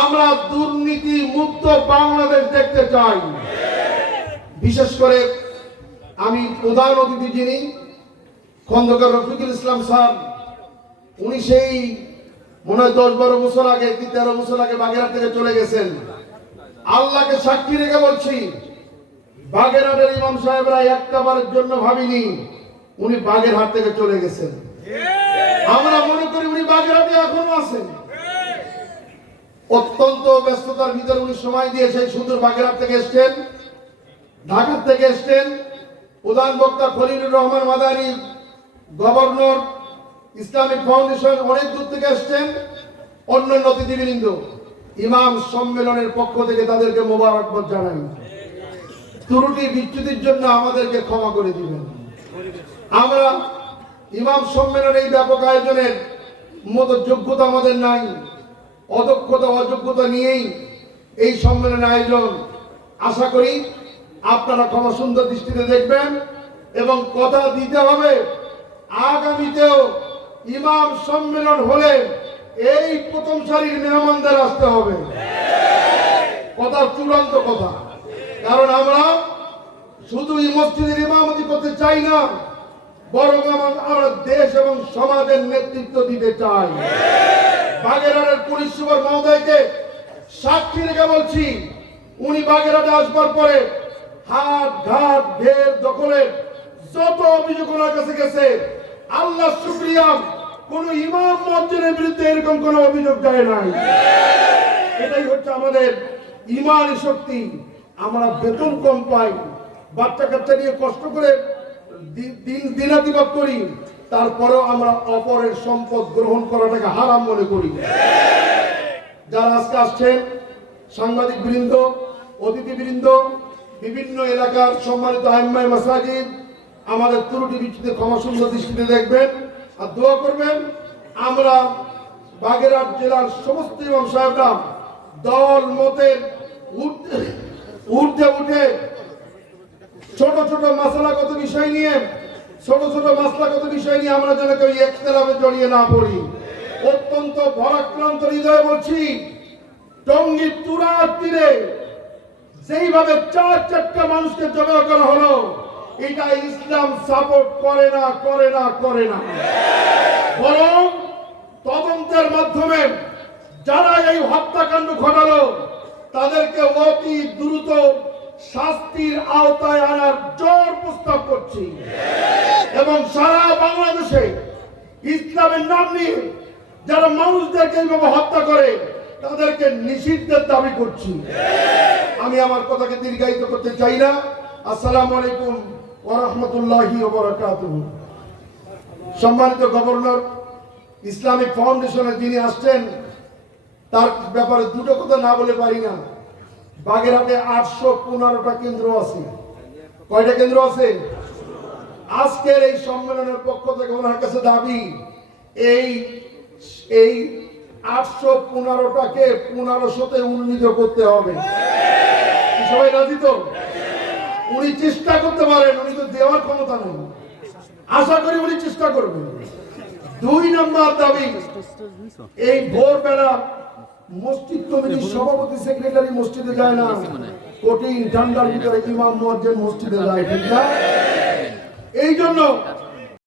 আমরা দুর্নীতি মুক্ত বাংলাদেশ দেখতে চাই। বিশেষ করে আমি প্রধান অতিথি যিনি খন্দকার রফিকুল ইসলাম স্যার উনি সেই মনে হয় দশ বারো বছর আগে কি তেরো বছর আগে বাগেরহাট থেকে চলে গেছেন। আল্লাহকে সাক্ষী রেখে বলছি বাগেরহাটের ইমাম সাহেবরা একটা বারের জন্য ভাবিনি উনি বাগেরহাট থেকে চলে গেছেন। আমরা মনে করি উনি বাগেরহাটে এখনও আছেন। অত্যন্ত ব্যস্ততার ভিতরে উনি সময় দিয়ে সেই সুন্দর বাগেরহাট থেকে এসছেন, ঢাকা থেকে এসছেন। প্রধান বক্তা Khalilur Rahman Madani, governor, Islamic foundation অনেক দূর থেকে এসছেন, অন্যান্য অতিথিবৃন্দ। ইমাম সম্মেলনের পক্ষ থেকে তাদেরকে মোবারকবাদ জানাই। ত্রুটি বিচ্যুতির জন্য আমাদেরকে ক্ষমা করে দিবেন। আমরা ইমাম সম্মেলন এই ব্যাপক আয়োজনের মতো যোগ্যতা আমাদের নাই। অদক্ষতা, অযোগ্যতা নিয়েই এই সম্মেলনের আয়োজন। আশা করি আপনারা ক্ষমা সুন্দর দৃষ্টিতে দেখবেন এবং কথা দিতে হবে, আগামীতেও ইমাম সম্মেলন হলে এই প্রথম সারির মেহমানদের আসতে হবে। কথা চূড়ান্ত কথা। কারণ আমরা শুধু এই মসজিদের ইমামতি করতে চাই না, বরং আমরা দেশ এবং সমাজের নেতৃত্ব দিতে চাই। বাগেরহাটের পুলিশ সুপার মহোদয়কে সাক্ষী রেখে বলছি, উনি বাগেরহাটে আসবার পরে হাত ঘাট ঘের দখলের যত অভিযোগ ওনার কাছে গেছে, আল্লাহ শুক্রিয়া, কোন ইমাম মসজিদের বিরুদ্ধে এরকম কোন অভিযোগ যায় নাই। এটাই হচ্ছে আমাদের ইমানি শক্তি। আমরা বেতন কম পাই বাচ্চা কাচ্চা নিয়ে কষ্ট করে দিন দিনাতিবাদ করি। তারপরেও আমরা অপরের সম্পদ গ্রহণ করাটাকে হারাম মনে করি। যারা আজকে আসছেন, সাংবাদিক বৃন্দ অতিথি বৃন্দ বিভিন্ন এলাকার সম্মানিত আইম্মাই মাসাজিদ, আমাদের ত্রুটি বিচ্ছুতি ক্ষমা সুন্দর দৃষ্টিতে দেখবেন আর দোয়া করবেন, আমরা বাগেরহাট জেলার সমস্ত ইমাম সাহেবরা দল ঊর্ধ্বে ঊর্ধ্বে উঠে ছোট ছোট মশলাগত বিষয় নিয়ে ছোট ছোট মশলাগত বিষয় নিয়ে আমরা যেন কেউ একতলাপে জড়িয়ে না পড়ি। অত্যন্ত ভরাক্রান্ত হৃদয়ে বলছি, টঙ্গী তুরার তীরে যেইভাবে চার চারটা মানুষকে জমা করা হলো, এটা ইসলাম সাপোর্ট করে না করে না করে না। বরং তদন্তের মাধ্যমে যারা এই হত্যাকাণ্ড ঘটালো, তাদেরকে অতি দ্রুত শাস্তির আওতায় আনার জোর প্রস্তাব করছি। এবং সারা বাংলাদেশে ইসলামের নাম নিয়ে যারা মানুষদেরকে এইভাবে হত্যা করে, তাদেরকে নিষিদ্ধের দাবি করছি। আমি আমার কথাকে দীর্ঘায়িত করতে চাই না। আসসালামু আলাইকুম ওয়া রাহমাতুল্লাহি ওয়া সম্মানিত গভর্নর, ইসলামিক ফাউন্ডেশনের যিনি আসছেন, তার ব্যাপারে দুটো কথা না বলে পারি না। বাগেরহাটে আটশো পনেরোটা কেন্দ্র আছে। কয়টা কেন্দ্র আছে? আজকের এই সম্মেলনের পক্ষ থেকে ওনার কাছে দাবি এই এই আটশো পনেরোটাকে পনেরোশোতে উন্নীত করতে হবে। সবাই রাজি তো? উনি চেষ্টা করতে পারেন উনি তো দেওয়ার ক্ষমতা নেই। আশা করি উনি চেষ্টা করবেন। দুই নম্বর দাবি এই ভোরবেলা মসজিদ কমিটির সভাপতি সেক্রেটারি মসজিদে যায় না। কঠিন ঠান্ডার ভিতরে ইমাম মুয়াজ্জিন মসজিদে যায় ঠিক না? এই জন্য